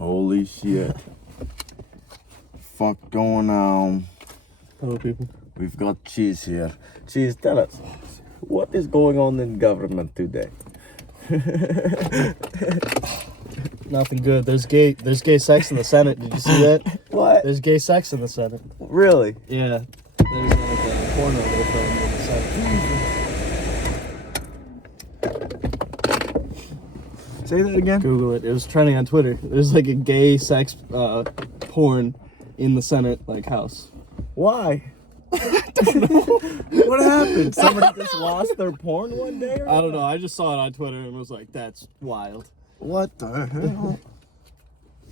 Holy shit. Fuck going on? Hello, people. We've got Cheese here. Cheese, tell us, what is going on in government today? Nothing good. There's gay sex in the Senate. Did you see that? What? There's gay sex in the Senate. Really? Yeah. There's like a porno they filmed in the Senate. Say that again? Google it. It was trending on Twitter. There's like a gay sex porn in the Senate house. Why? I don't know. What happened? Somebody just lost their porn one day? Or I don't know. I just saw it on Twitter and was like, that's wild. What the hell?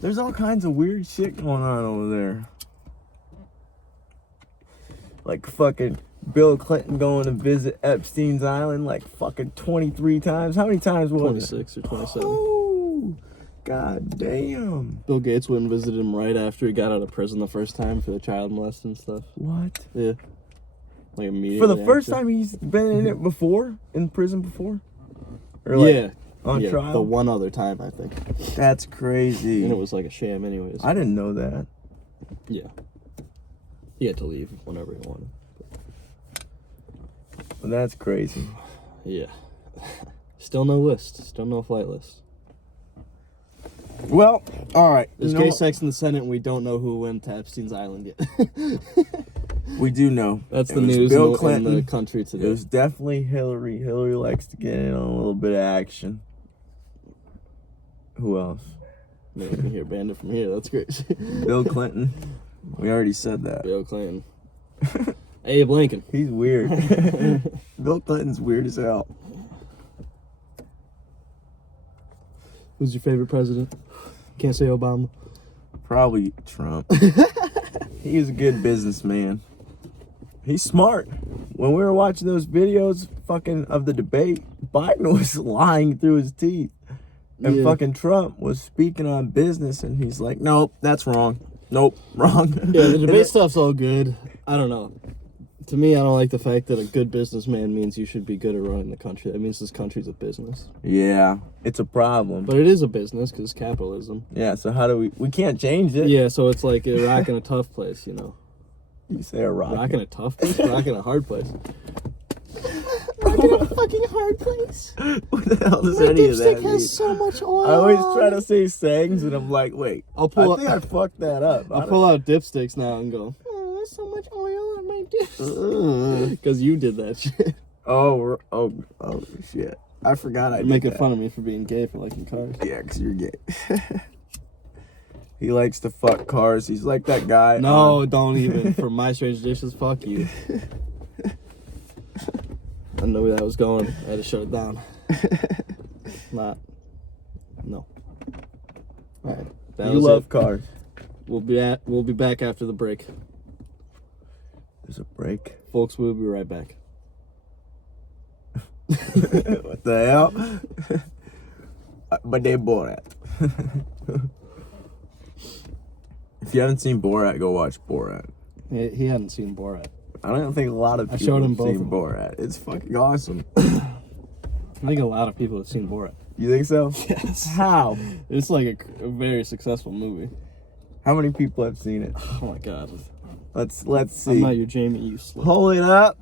There's all kinds of weird shit going on over there. Like fucking Bill Clinton going to visit Epstein's Island like fucking 23 times. How many times was 26 or 27. Oh, god damn. Bill Gates went and visited him right after he got out of prison the first time for the child molesting stuff. What? Yeah. Like immediately For the first after. time he's been in it before? In prison before? Or like yeah. on trial? The one other time, I think. That's crazy. And it was like a sham anyways. I didn't know that. Yeah. He had to leave whenever he wanted. But that's crazy. Yeah. Still no list. Still no flight list. Well, all right. There's gay sex in the Senate, and we don't know who went to Epstein's Island yet. We do know. That's It the was news Bill in Clinton. the country today. It was definitely Hillary. Hillary likes to get in on a little bit of action. Who else? Man, you can hear Bandit from here. That's great. Bill Clinton. We already said that. Bill Clinton. Abe Lincoln. He's weird. Bill Clinton's weird as hell. Who's your favorite president? Can't say Obama. Probably Trump. He's a good businessman. He's smart. When we were watching those videos fucking of the debate, Biden was lying through his teeth. And fucking Trump was speaking on business and he's like, nope, that's wrong. Nope, wrong. Yeah, the debate stuff's all good. I don't know. To me, I don't like the fact that a good businessman means you should be good at running the country. That means this country's a business. Yeah, it's a problem. But it is a business because capitalism. Yeah, so how do we can't change it. Yeah, so it's like a rock in a tough place, you know. You say a rock. Rock in a tough place? Rock in a hard place. Rock in a fucking hard place. What the hell does any of that mean? Has so much oil. I always try to say sayings and I'm like, wait, I fucked that up. I'll pull out dipsticks now and go, oh, there's so much oil on my dipstick. Because you did that shit. Oh, shit. I forgot I did making that. fun of me for being gay for liking cars. Yeah, because you're gay. He likes to fuck cars. He's like that guy. No, don't even. For My Strange Dishes, fuck you. I know where that was going. I had to shut it down. No. All right. You love cars. We'll be back after the break. There's a break. Folks, we'll be right back. What the hell? But they Borat. If you haven't seen Borat, go watch Borat. He hadn't seen Borat. I don't think a lot of people showed him have both seen of them. Borat. It's fucking awesome. I think a lot of people have seen Borat. You think so? Yes. How? It's like a very successful movie. How many people have seen it? Oh my god. Let's see. I'm not your Jamie, you slut. Hold it up.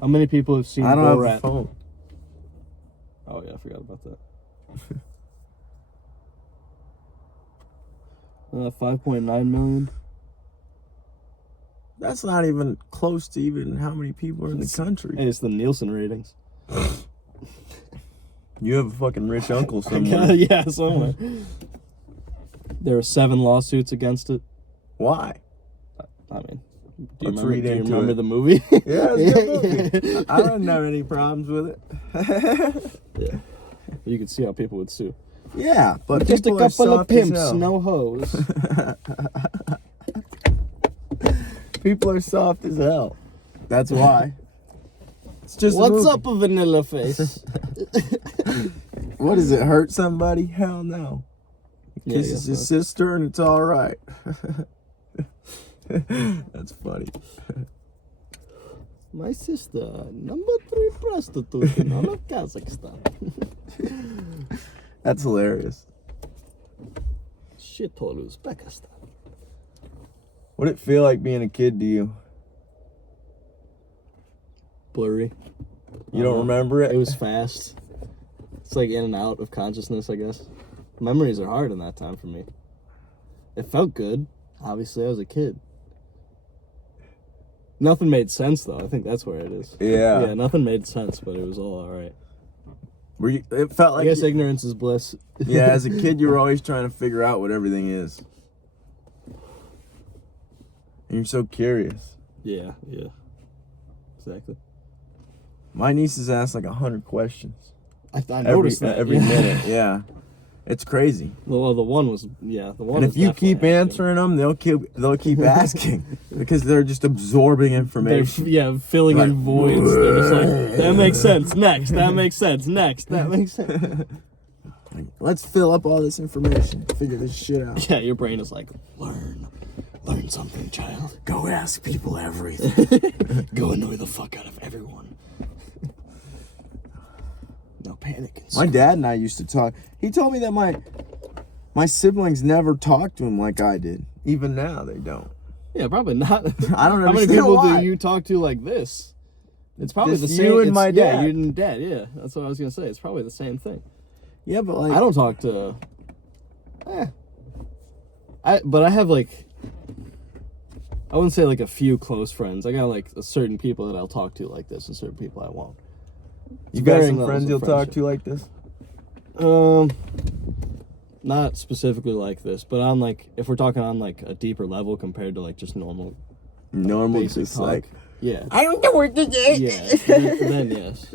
How many people have seen I don't Borat? have the phone. Oh yeah, I forgot about that. 5.9 million. That's not even close to even how many people are in the country. Hey, it's the Nielsen ratings. You have a fucking rich uncle somewhere. Yeah, somewhere. There were 7 lawsuits against it. Why? I mean, do Let's you read into remember it. the movie? Yeah, it's a good movie. I don't have any problems with it. Yeah. You could see how people would sue. Yeah, but Just a people are couple of soft as pimps, hell. no hoes. People are soft as hell. That's why. It's just What's up, a vanilla face? What does it hurt somebody? Hell no. Yeah, Kisses his sister and it's all right. That's funny. My sister, number 3 prostitute in all of Kazakhstan. That's hilarious. shitolu spekasta. What'd it feel like being a kid to you? Blurry. You don't remember it? It was fast. It's like in and out of consciousness, I guess. Memories are hard in that time for me. It felt good. Obviously, I was a kid. Nothing made sense, though. I think that's where it is. Yeah. Yeah, nothing made sense, but it was all alright. It felt like... I guess ignorance is bliss. Yeah, as a kid, you were always trying to figure out what everything is. And you're so curious. Yeah. Exactly. My nieces ask like 100 questions. I noticed that. Every minute, yeah. It's crazy. Well, the one was, the one. And if you keep answering them, they'll keep asking because they're just absorbing information. They're, filling in voids. They're just like, that makes sense. Next, that makes sense. Next, that makes sense. Like, let's fill up all this information. Figure this shit out. Yeah, your brain is like, learn something, child. Go ask people everything. Go annoy the fuck out of everyone. No panic. My dad and I used to talk. He told me that my siblings never talked to him like I did. Even now, they don't. Yeah, probably not. I don't know. How many people do you talk to like this? It's probably Just the same. you and my dad. Yeah, you and dad. Yeah, that's what I was gonna say. It's probably the same thing. Yeah, but like I don't talk to. But I have like. I wouldn't say like a few close friends. I got like certain people that I'll talk to like this, and certain people I won't. You got some friends you'll talk to like this? Not specifically like this, but on like if we're talking on like a deeper level compared to like just normal just talk. like Yeah. I don't know what to do. Yeah. Then yes.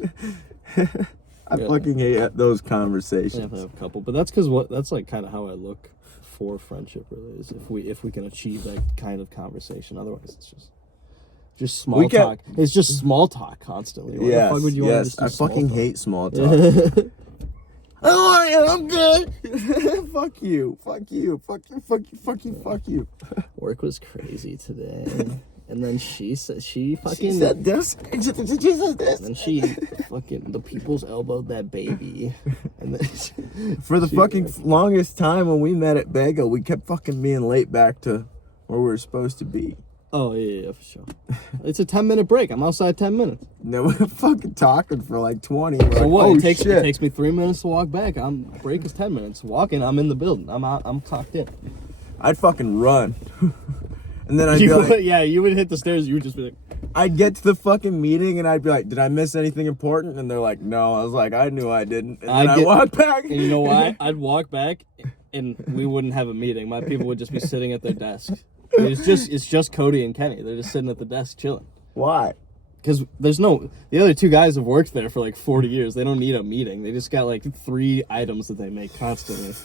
I fucking hate those I conversations. have to have a couple, but that's that's like kind of how I look for friendship. Really, is if we can achieve that kind of conversation. Otherwise, it's just small talk. It's just small talk constantly. Why the fuck would you want to just do I small fucking talk? hate small talk. Oh, I'm good. Fuck you. Fuck you. Fuck you. Fuck you. Fuck you. Fuck you. Work was crazy today. And then she said she said this. She said this. And then she fucking the people's elbowed that baby. And then For the fucking longest time when we met at Bago, we kept fucking being late back to where we were supposed to be. Oh yeah, for sure. It's a 10-minute break. I'm outside 10 minutes. No, we're fucking talking for like 20. We're So like, what? Oh, it takes shit. me 3 minutes to walk back. Break is 10 minutes. Walking, I'm in the building. I'm out. I'm clocked in. I'd fucking run. And then I'd be like, you would hit the stairs. You would just be like, I'd get to the fucking meeting and I'd be like, did I miss anything important? And they're like, no. I was like, I knew I didn't. And then I walk back. And you know why? I'd walk back and we wouldn't have a meeting. My people would just be sitting at their desk. It's just Cody and Kenny. They're just sitting at the desk chilling. Why? Because the other two guys have worked there for like 40 years. They don't need a meeting. They just got like 3 items that they make constantly.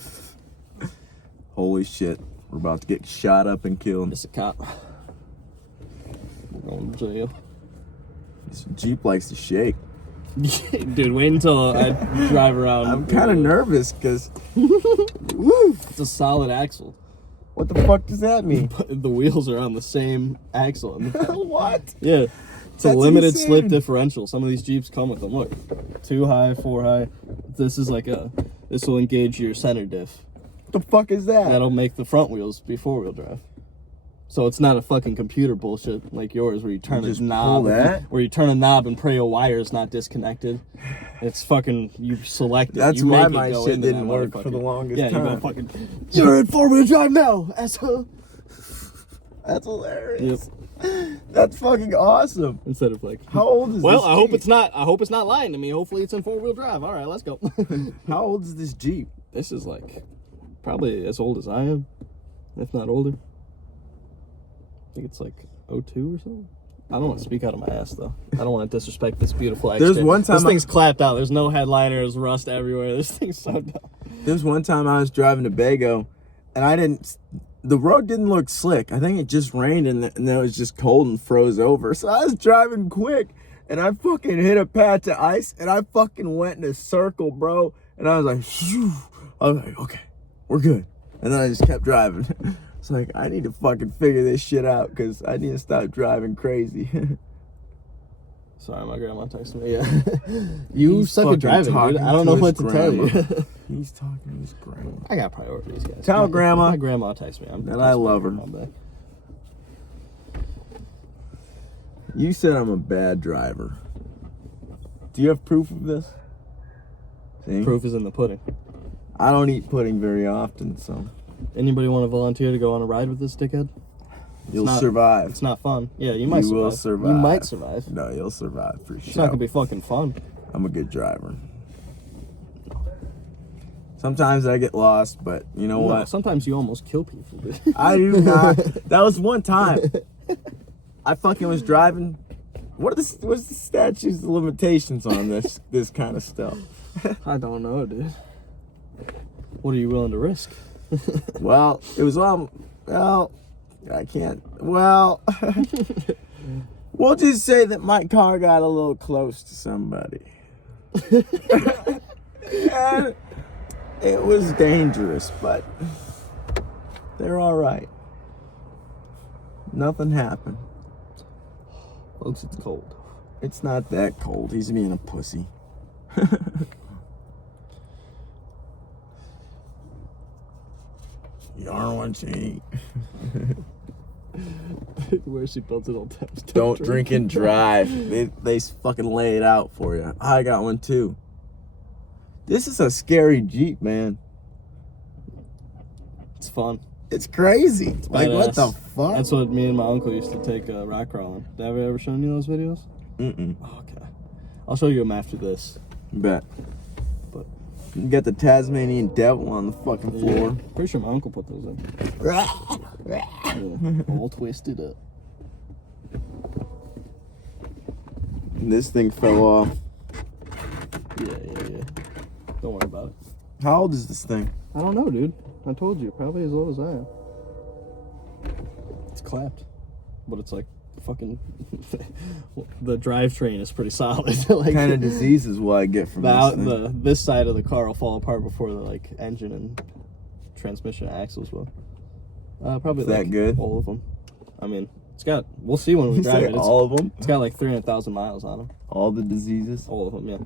Holy shit. We're about to get shot up and killed. It's a cop. We're going to jail. This Jeep likes to shake. Dude, wait until I drive around. I'm kind of nervous because It's a solid axle. what the fuck does that mean? The wheels are on the same axle. What? Yeah. It's That's a limited insane. slip differential. Some of these Jeeps come with them. Look. 2 high, 4 high. This will engage your center diff. What the fuck is that? That'll make the front wheels be 4-wheel drive. So it's not a fucking computer bullshit like yours where you turn just a knob. pull that? Where you turn a knob and pray a wire's not disconnected. It's fucking, you select it. That's you why make it my go shit into didn't that work for the motherfucker. longest Yeah, time. you go fucking, you're in 4-wheel drive now, asshole. That's hilarious. Yep. That's fucking awesome. Instead of like, How old is this well, I hope Jeep? it's not lying to me. Hopefully it's in 4-wheel drive. All right, let's go. How old is this Jeep? This is like probably as old as I am, if not older. I think it's like 02 or something. I don't want to speak out of my ass though. I don't want to disrespect this beautiful exterior. There's one time this thing's clapped out. There's no headliners, rust everywhere. This thing's so dumb. There was one time I was driving to Bago, and the road didn't look slick. I think it just rained and then it was just cold and froze over. So I was driving quick, and I fucking hit a patch of ice, and I fucking went in a circle, bro. And I was like, phew. I was like, okay, we're good. And then I just kept driving. It's like, I need to fucking figure this shit out because I need to stop driving crazy. Sorry, my grandma texted me. Yeah. You He's suck at fucking driving, talking dude. I don't to know his what to tell you. He's talking to his grandma. I got priorities, guys. Tell grandma. My grandma texts me. That I love her. You said I'm a bad driver. Do you have proof of this? See? Proof is in the pudding. I don't eat pudding very often, so Anybody want to volunteer to go on a ride with this dickhead? you'll survive. It's not fun. Yeah, you might You survive. will survive. You might survive. No, you'll survive for It's sure. not gonna be fucking fun. I'm a good driver. Sometimes I get lost, but you know what? Sometimes you almost kill people, dude. I do not. That was one time. I fucking was driving. What's the statutes of limitations on this kind of stuff? I don't know, dude. What are you willing to risk? Well, it was well, I can't. Well, we'll just say that my car got a little close to somebody. And it was dangerous, but they're all right. Nothing happened. Folks, it's cold. It's not that cold. He's being a pussy. You don't want to eat. Where she built it all temps. Don't drink and drive. They fucking lay it out for you. I got one too. This is a scary Jeep, man. It's fun. It's crazy. It's Like, what badass. the fuck? That's what me and my uncle used to take rock crawling. Have I ever shown you those videos? Mm-mm. Oh, okay. I'll show you them after this. Bet. But You got the Tasmanian devil on the fucking floor. Pretty sure my uncle put those in. Yeah, all twisted up. And this thing fell off. Yeah. Don't worry about it. How old is this thing? I don't know, dude. I told you, probably as old as I am. It's clapped, but it's like fucking. The drivetrain is pretty solid. Like, What kind of diseases will I get from this thing? this side of the car will fall apart before the like engine and transmission axles will. Probably Is that like good? all of them. I mean, it's got. We'll see when we You drive say it. all of them? It's got like 300,000 miles on them. All the diseases? All of them, yeah.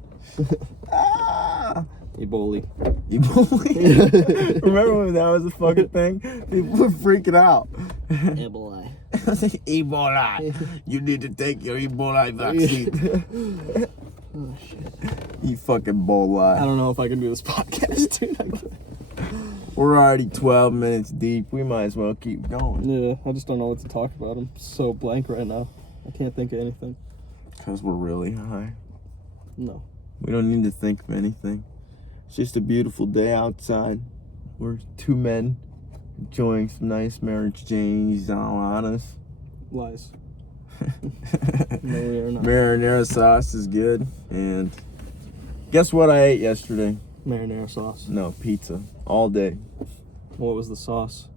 Ah! Ebola. Ebola. Remember when that was a fucking thing? People were freaking out. Ebola. Ebola. You need to take your Ebola vaccine. Oh shit. You fucking I bola. don't know if I can do this podcast, dude. We're already 12 minutes deep. We might as well keep going. Yeah, I just don't know what to talk about. I'm so blank right now. I can't think of anything. Because we're really high. No. We don't need to think of anything. It's just a beautiful day outside. We're two men enjoying some nice marijuana. Lies. No, we are not. Marinara sauce is good. And guess what I ate yesterday? Marinara sauce. No, pizza. All day. What was the sauce?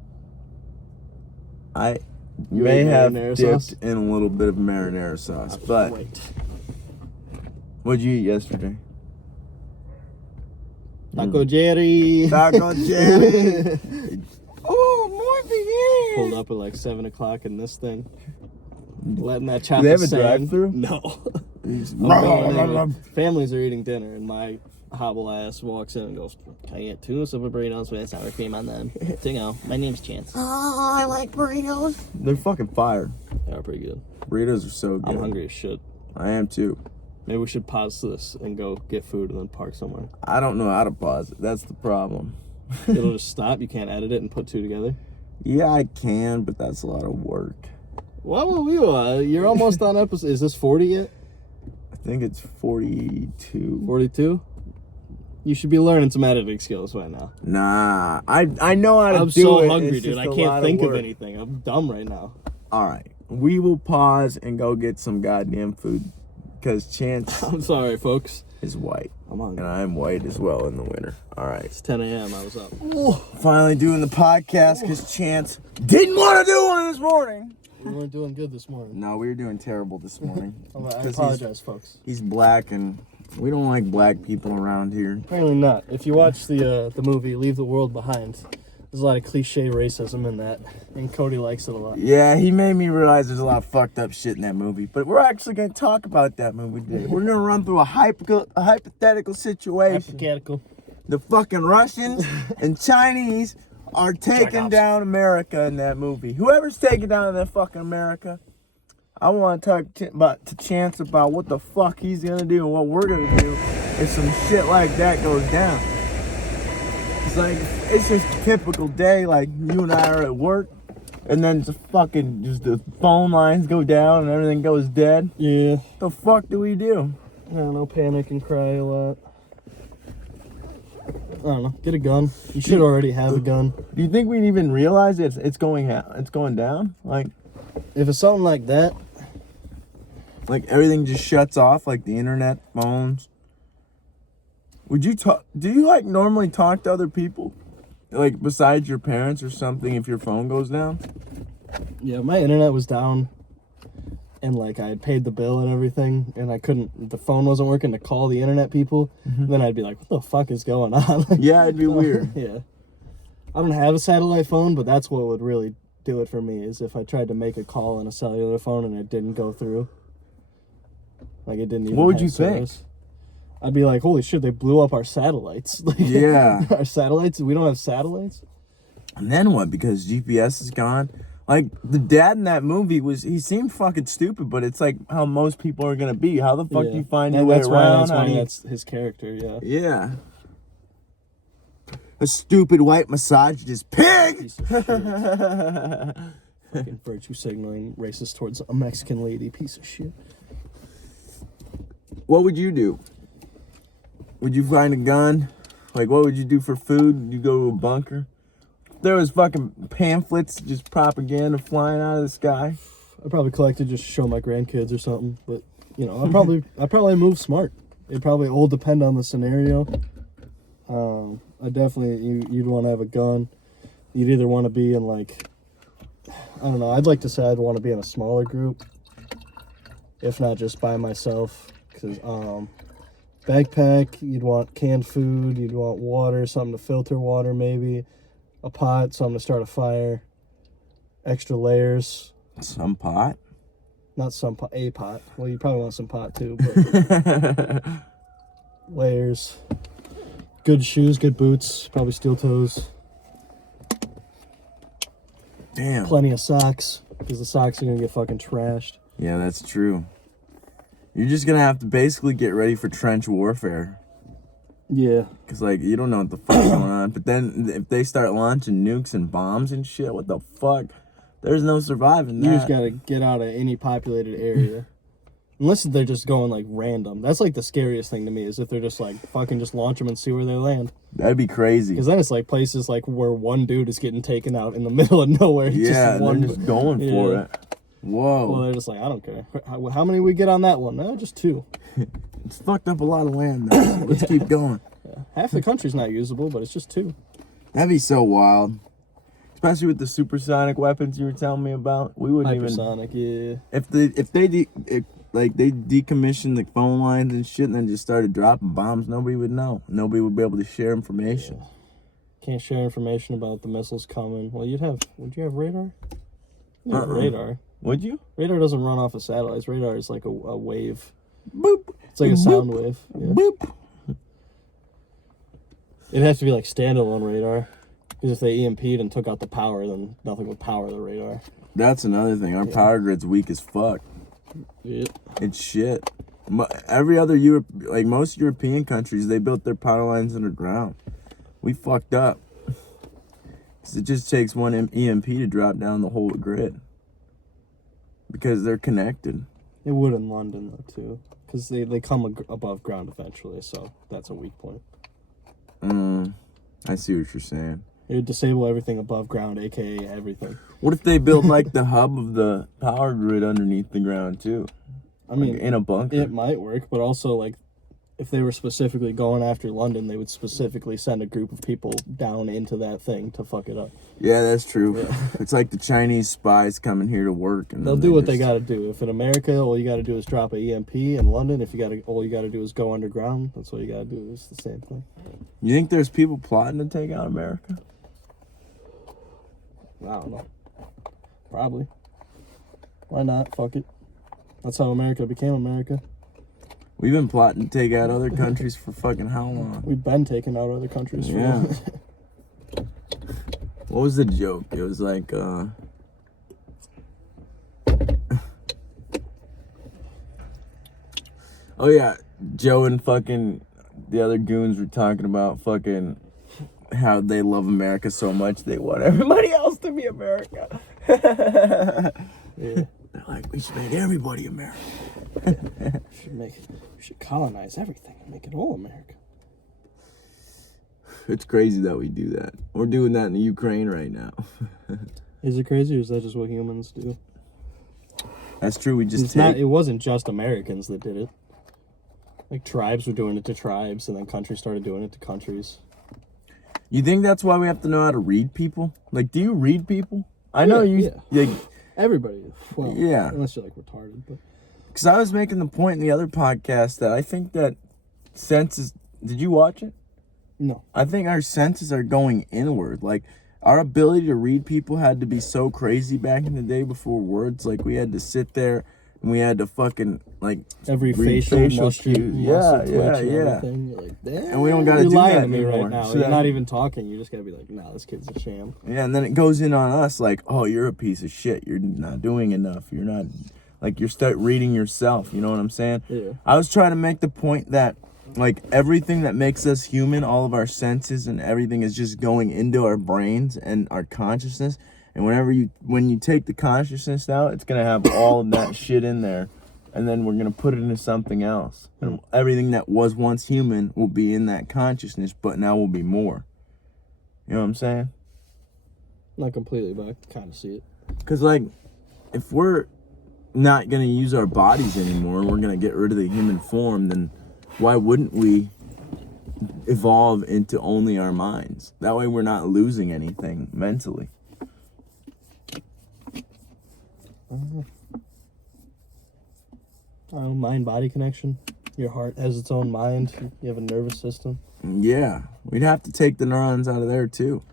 I You may ate have marinara dipped sauce? in a little bit of marinara sauce. But Wait. what'd you eat yesterday? Taco Jerry. Taco Jerry. Oh, muy bien. Pulled up at like 7 o'clock in this thing. Letting that chopper Do they have a sing. drive-thru? No. I'm going in. Families are eating dinner, and my hobble ass walks in and goes, "Can I get 2 super burritos with sour cream on them? Tingo, my name's Chance." Oh, I like burritos. They're fucking fire. They are pretty good. Burritos are so good. I'm hungry as shit. I am too. Maybe we should pause this and go get food and then park somewhere. I don't know how to pause it. That's the problem. It'll just stop. You can't edit it and put 2 together. Yeah, I can, but that's a lot of work. What will you? You're almost on episode. Is this 40 yet? I think it's 42. 42? You should be learning some editing skills right now. Nah, I know how to I'm do so it. hungry, It's dude. just I a lot can't think of work. anything. I'm dumb right now. All right, we will pause and go get some goddamn food because Chance I'm sorry, folks. is white I'm hungry. and I'm white as well in the winter. All right, It's 10 a.m. I was up. finally doing the podcast because Chance didn't want to do one this morning. We weren't doing good this morning. No, we were doing terrible this morning. I 'Cause apologize, folks. He's black and we don't like black people around here. Apparently not. If you watch the movie Leave the World Behind, There's a lot of cliche racism in that, and Cody likes it a lot. Yeah, he made me realize there's a lot of fucked up shit in that movie. But we're actually going to talk about that movie today. We're going to run through a hypothetical situation. Hypothetical. The fucking Russians and Chinese are taking down America in that movie. Whoever's taking down that fucking America, I want to talk to Chance about what the fuck he's going to do and what we're going to do if some shit like that goes down. It's like, it's just a typical day, like you and I are at work, and then just the phone lines go down and everything goes dead. Yeah. The fuck do we do? I don't know, panic and cry a lot. I don't know, get a gun. You should already have a gun. Do you think we'd even realize it's going down? Like, if it's something like that, like everything just shuts off, like the internet, phones. Would you talk? Do you like normally talk to other people, like besides your parents or something? If your phone goes down. Yeah, my internet was down, and like I had paid the bill and everything, and the phone wasn't working to call the internet people. Mm-hmm. Then I'd be like, "What the fuck is going on?" Yeah, it'd be weird. Yeah, I don't have a satellite phone, but that's what would really do it for me. Is if I tried to make a call on a cellular phone and it didn't go through. Like it didn't even. What would you service. think? I'd be like, holy shit, they blew up our satellites. Like, yeah. Our satellites? We don't have satellites? And then what? Because GPS is gone? Like, the dad in that movie he seemed fucking stupid, but it's like how most people are going to be. How the fuck do you find your way around? That's why that's his character, yeah. Yeah. A stupid white misogynist pig! Piece of shit. Fucking virtue signaling, racist towards a Mexican lady, piece of shit. What would you do? Would you find a gun? Like, what would you do for food? You go to a bunker? There was fucking pamphlets, just propaganda flying out of the sky. I'd probably collect it just to show my grandkids or something. But, you know, I'd probably move smart. It probably all depend on the scenario. I definitely, you'd want to have a gun. You'd either want to be in, like, I don't know. I'd like to say I'd want to be in a smaller group. If not just by myself. Because, backpack, you'd want canned food, you'd want water, something to filter water maybe, a pot, something to start a fire, extra layers. Some pot? Not some pot, a pot. Well, you probably want some pot too, but layers. Good shoes, good boots, probably steel toes. Damn. Plenty of socks, because the socks are going to get fucking trashed. Yeah, that's true. You're just going to have to basically get ready for trench warfare. Yeah. Because, like, you don't know what the fuck's going on. But then if they start launching nukes and bombs and shit, what the fuck? There's no surviving that. You just got to get out of any populated area. Unless they're just going, like, random. That's, like, the scariest thing to me, is if they're just, like, fucking just launch them and see where they land. That'd be crazy. Because then it's, like, places, like, where one dude is getting taken out in the middle of nowhere. Yeah, just they're just going for it. Whoa. Well, they're just like, I don't care. How many we get on that one? No, just 2. It's fucked up a lot of land, though. So let's keep going. Yeah. Half the country's not usable, but it's just 2. That'd be so wild. Especially with the supersonic weapons you were telling me about. We wouldn't Hypersonic, yeah. If they decommissioned the phone lines and shit and then just started dropping bombs, nobody would know. Nobody would be able to share information. Yeah. Can't share information about the missiles coming. Well, would you have radar? You have radar. Would you? Radar doesn't run off of satellites. Radar is like a wave. Boop. It's like a sound wave. Yeah. Boop. It'd have to be like standalone radar. Because if they EMP'd and took out the power, then nothing would power the radar. That's another thing. Our power grid's weak as fuck. Yeah. It's shit. Every other most European countries, they built their power lines underground. We fucked up. Because it just takes one EMP to drop down the whole grid. Because they're connected. It would in London, though, too. Because they come above ground eventually, so that's a weak point. I see what you're saying. It would disable everything above ground, a.k.a. everything. What if they built, like, the hub of the power grid underneath the ground, too? I mean, like in a bunker. It might work, but also, like, if they were specifically going after London, they would specifically send a group of people down into that thing to fuck it up. Yeah, that's true. Yeah. It's like the Chinese spies coming here to work. And they'll do what they got to do. If in America, all you got to do is drop an EMP, in London, all you got to do is go underground. That's all you got to do. It's the same thing. You think there's people plotting to take out America? I don't know. Probably. Why not? Fuck it. That's how America became America. We've been plotting to take out other countries for fucking how long? We've been taking out other countries for long. What was the joke? It was like, oh yeah, Joe and fucking the other goons were talking about fucking how they love America so much they want everybody else to be America. Yeah. They're like, we should make everybody America. We should colonize everything and make it all America. It's crazy that we do that. We're doing that in the Ukraine right now. Is it crazy, or is that just what humans do? That's true. We just it wasn't just Americans that did it. Like, tribes were doing it to tribes, and then countries started doing it to countries. You think that's why we have to know how to read people? Like, do you read people? I know you. Yeah. Like, everybody. Well, yeah. Unless you're like retarded, but. Because I was making the point in the other podcast that I think that senses. Did you watch it? No. I think our senses are going inward. Like, our ability to read people had to be so crazy back in the day before words. Like, we had to sit there and we had to fucking, like, every facial muscle cues. Yeah. You're like, And we don't got to do lying that to me anymore. right now. So You're not even talking. You just got to be like, nah, this kid's a sham. Yeah, and then it goes in on us like, oh, you're a piece of shit. You're not doing enough. You're not, like, you start reading yourself. You know what I'm saying? Yeah. I was trying to make the point that, like, everything that makes us human, all of our senses and everything is just going into our brains and our consciousness. And when you take the consciousness out, it's going to have all of that shit in there. And then we're going to put it into something else. And everything that was once human will be in that consciousness, but now will be more. You know what I'm saying? Not completely, but I kind of see it. Because, like, if we're not going to use our bodies anymore and we're going to get rid of the human form, then why wouldn't we evolve into only our minds? That way we're not losing anything mentally. I don't know, mind-body connection. Your heart has its own mind. You have a nervous system. Yeah, we'd have to take the neurons out of there too.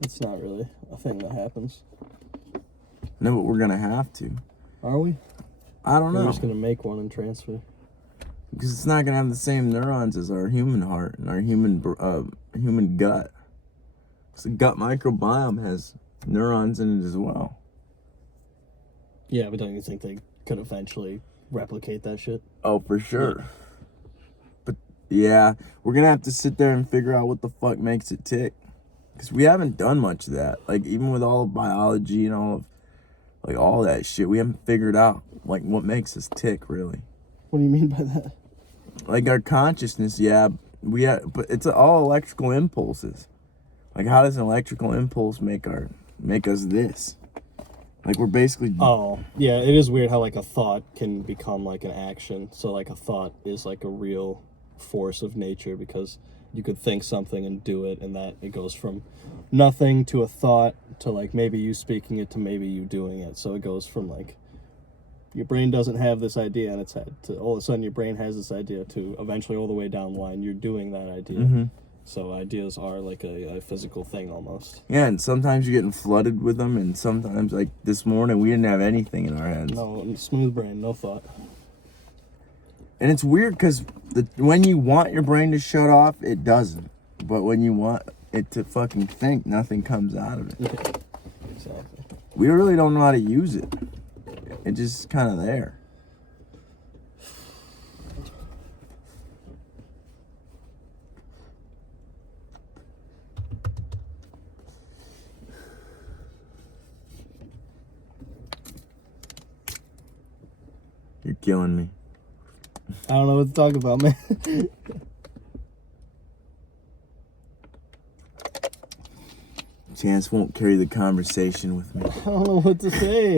It's not really a thing that happens. No, but we're going to have to. Are we? I don't know. We're just going to make one and transfer. Because it's not going to have the same neurons as our human heart and our human gut. Because the gut microbiome has neurons in it as well. Yeah, but don't you think they could eventually replicate that shit? Oh, for sure. Yeah. But, yeah, we're going to have to sit there and figure out what the fuck makes it tick. Because we haven't done much of that. Like, even with all of biology and all of, like, all that shit, we haven't figured out, like, what makes us tick, really. What do you mean by that? Like, our consciousness, but it's all electrical impulses. Like, how does an electrical impulse make us this? Like, we're basically... Oh, yeah, it is weird how, like, a thought can become, like, an action. So, like, a thought is, like, a real force of nature because you could think something and do it, and that it goes from nothing to a thought to, like, maybe you speaking it to maybe you doing it. So it goes from, like, your brain doesn't have this idea in its head to all of a sudden your brain has this idea to eventually all the way down the line you're doing that idea. Mm-hmm. So ideas are like a physical thing almost. Yeah, and sometimes you're getting flooded with them, and sometimes, like this morning, we didn't have anything in our heads. No, smooth brain, no thought. And it's weird because when you want your brain to shut off, it doesn't. But when you want it to fucking think, nothing comes out of it. Yeah, exactly. We really don't know how to use it. It's just kind of there. You're killing me. I don't know what to talk about, man. Chance won't carry the conversation with me. I don't know what to say.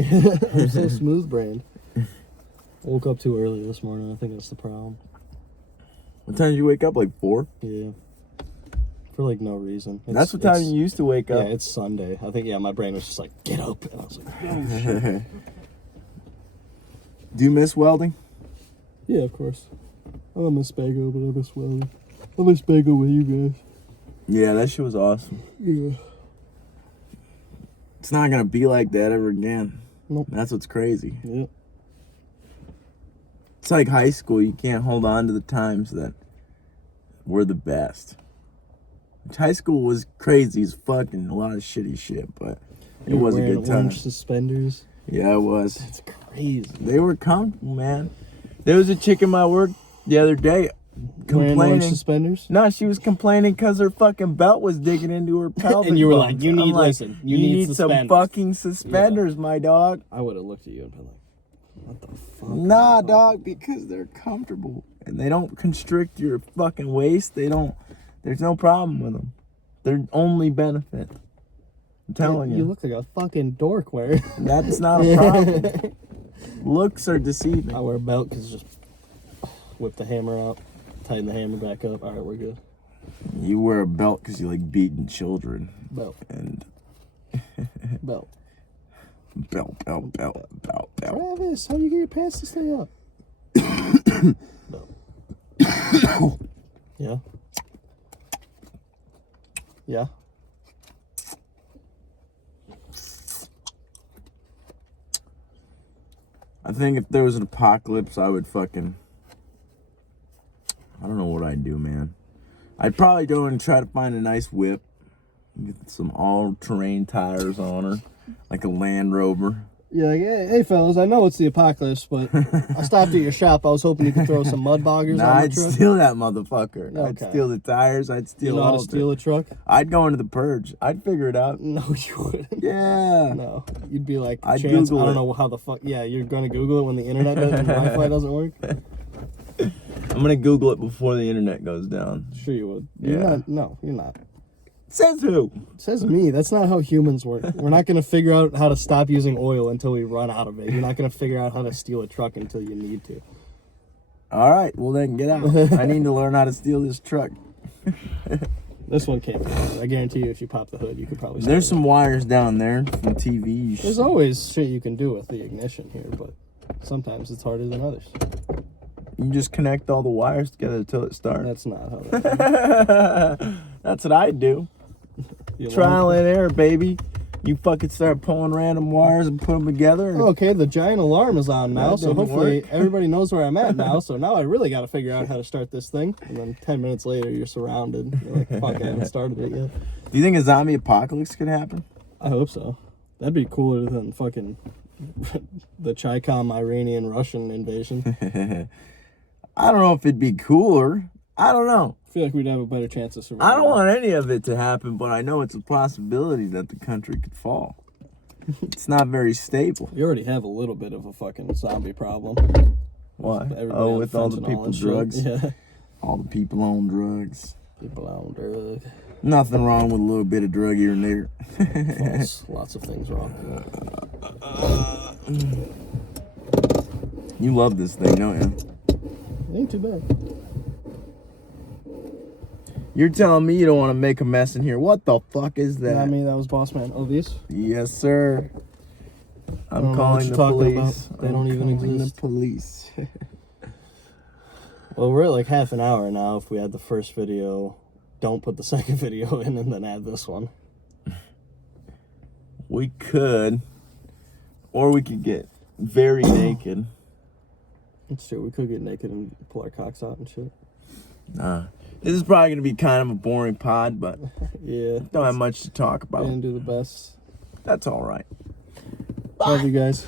I'm so smooth brained. Woke up too early this morning. I think that's the problem. What time did you wake up? Like 4? Yeah. For like no reason. That's what time you used to wake up. Yeah, it's Sunday. I think, my brain was just like, get up. And I was like, oh, shit. Do you miss welding? Yeah, of course. I don't miss Spago, but I miss welding. I miss Spago with you guys. Yeah, that shit was awesome. Yeah. It's not gonna be like that ever again. Nope. That's what's crazy. Yep. It's like high school. You can't hold on to the times that were the best. High school was crazy as fucking a lot of shitty shit, but it was a good time. Orange suspenders. Yeah, it was. It's crazy. They were comfortable, man. There was a chick in my work the other day Wearing orange complaining. suspenders. No, she was complaining because her fucking belt was digging into her pelvic. And you were bones. like, "You need I'm like, listen. You need some suspenders." fucking suspenders, my dog." I would have looked at you and been like, "What the fuck?" Nah, dog, because they're comfortable and they don't constrict your fucking waist. They don't. There's no problem with them. They're only benefit. I'm telling you. You look like a fucking dork wearing. That's not a problem. Looks are deceiving. I wear a belt because just whip the hammer out, tighten the hammer back up. All right, we're good. You wear a belt because you like beating children. Belt. And Belt. belt. Travis, how do you get your pants to stay up? Belt. Yeah. Yeah. I think if there was an apocalypse, I would fucking... I don't know what I'd do, man. I'd probably go and try to find a nice whip. Get some all-terrain tires on her. Like a Land Rover. You're like, hey fellas, I know it's the apocalypse, but I stopped at your shop. I was hoping you could throw some mud boggers Nah, on the I'd truck. steal that motherfucker. I'd Okay. steal the tires. I'd steal You know how all to of steal it. a truck? I'd go into the purge. I'd figure it out. No, you wouldn't. Yeah. No, you'd be like, I'd chance, Google I don't it. know how the fuck. Yeah, you're gonna Google it when the internet doesn't, and Wi-Fi doesn't work. I'm gonna Google it before the internet goes down. Sure, you would. You're Yeah. not. No, you're not. Says who? Says me. That's not how humans work. We're not gonna figure out how to stop using oil until we run out of it. You're not gonna figure out how to steal a truck until you need to. All right, well then get out. I need to learn how to steal this truck. This one can't. I guarantee you, if you pop the hood, you could probably. steal There's it. some wires down there from TVs. There's always shit you can do with the ignition here, but sometimes it's harder than others. You just connect all the wires together until it starts. That's not how that That's what I do. you Trial learn. and error, baby. You fucking start pulling random wires and put them together. And Okay, the giant alarm is on now, That so didn't hopefully work. everybody knows where I'm at now. So now I really got to figure out how to start this thing. And then 10 minutes later, you're surrounded. You're like, fuck, I haven't started it yet. Do you think a zombie apocalypse could happen? I hope so. That'd be cooler than fucking the Chicom Iranian Russian invasion. I don't know if it'd be cooler. I don't know. I feel like we'd have a better chance of surviving. I don't want any of it to happen, but I know it's a possibility that the country could fall. It's not very stable. You already have a little bit of a fucking zombie problem. Why? Everybody Oh, on with all the fentanyl people and shit. drugs? Yeah. All the people on drugs. People on drugs. Nothing wrong with a little bit of drug here and there. False. Lots of things wrong. You love this thing, don't you? Ain't too bad. You're telling me you don't want to make a mess in here. What the fuck is that? Not me, that was Boss Man. Oh, these? Yes, sir. I I'm don't know what calling you're the talking police. about. They don't even calling exist. the police. Well, we're at like half an hour now. If we had the first video, don't put the second video in and then add this one. We could. Or we could get very naked. That's true. We could get naked and pull our cocks out and shit. Nah. This is probably going to be kind of a boring pod, but Yeah. don't have much to talk We about. didn't do the best. That's all right. Love you guys.